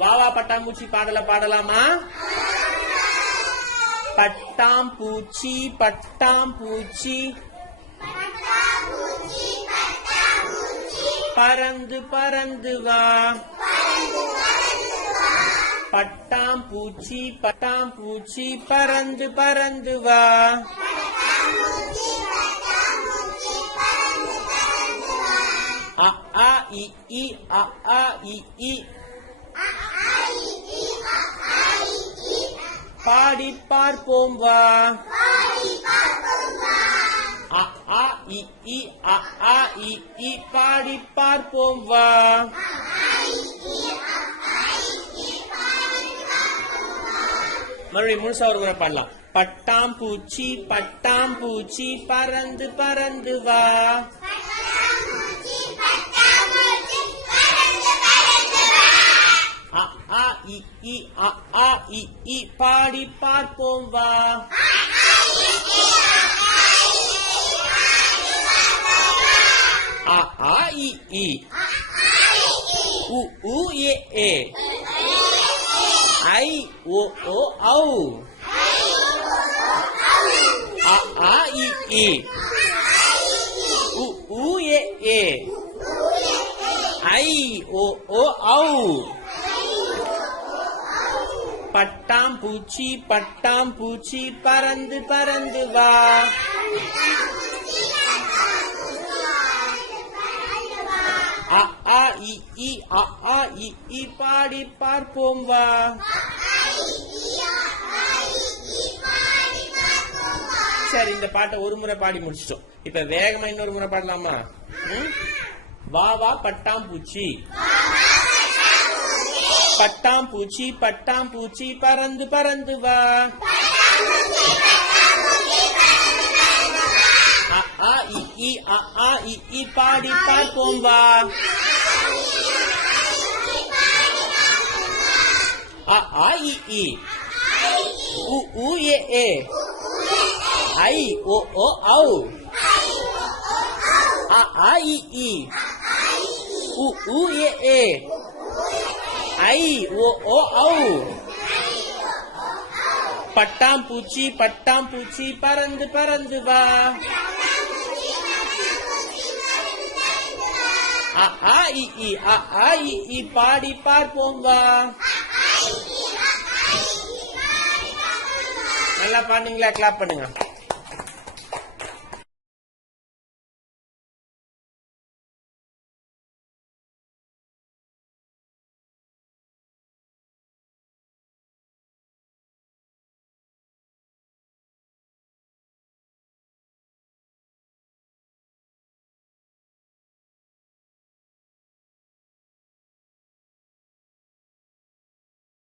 வாவா பட்டாம்பூச்சி பாடல பாடலாமா? பட்டாம்பூச்சி பட்டாம்பூச்சி. பறந்து பறந்து வா பட்டாம்பூச்சி பட்டாம்பூச்சி பறந்து பறந்து வா அ ஆ இ இ அ ஆ இ. பாடி பார்ப்போம் வா. அ ஆ இ இ அ ஆ இ இ பாடி பார்ப்போம் வா. மறுபடியும் முழுசா ஒரு முறை பாடலாம். பட்டாம்பூச்சி பட்டாம்பூச்சி பறந்து பறந்து வா. ஆ இ இ அ ஆ இ இ பாடி பார்ப்போம் வா அ ஆ இ இ உ உ எ ஏ ஐ ஓ ஓ ஔ அ ஆ இ இ உ உ எ ஏ ஐ ஓ பட்டாம் பூச்சி பட்டாம்பூச்சி பட்டாம்பூச்சி பறந்து பறந்து வா. அ ஆ இ இ அ ஆ இ இ பாடி பார்ப்போம் வா. சரி இந்த பாட்டை ஒரு முறை பாடி முடிச்சிட்டோம். இப்ப வேகமா இன்னொரு முறை பாடலாமா? ம்? வா வா பட்டாம்பூச்சி பட்டாம் பூச்சி பட்டாம் பூச்சி பறந்து பறந்து வா. அ இ அ இ பாடி பார்ப்போம் வா. அ ஆ இ இ. உ உ எ ஏ. ஐ ஓ ஓ ஔ. அ ஆ இ இ. உ உ எ ஏ. ஐ ஓ ஓ ஔ பட்டாம்பூச்சி பட்டாம்பூச்சி பறந்து பறந்து வா. அ ஆ இ இ அ ஆ இ இ பாடி பார்ப்போம் வா. நல்லா பாடுங்களா கிளாப் பண்ணுங்க.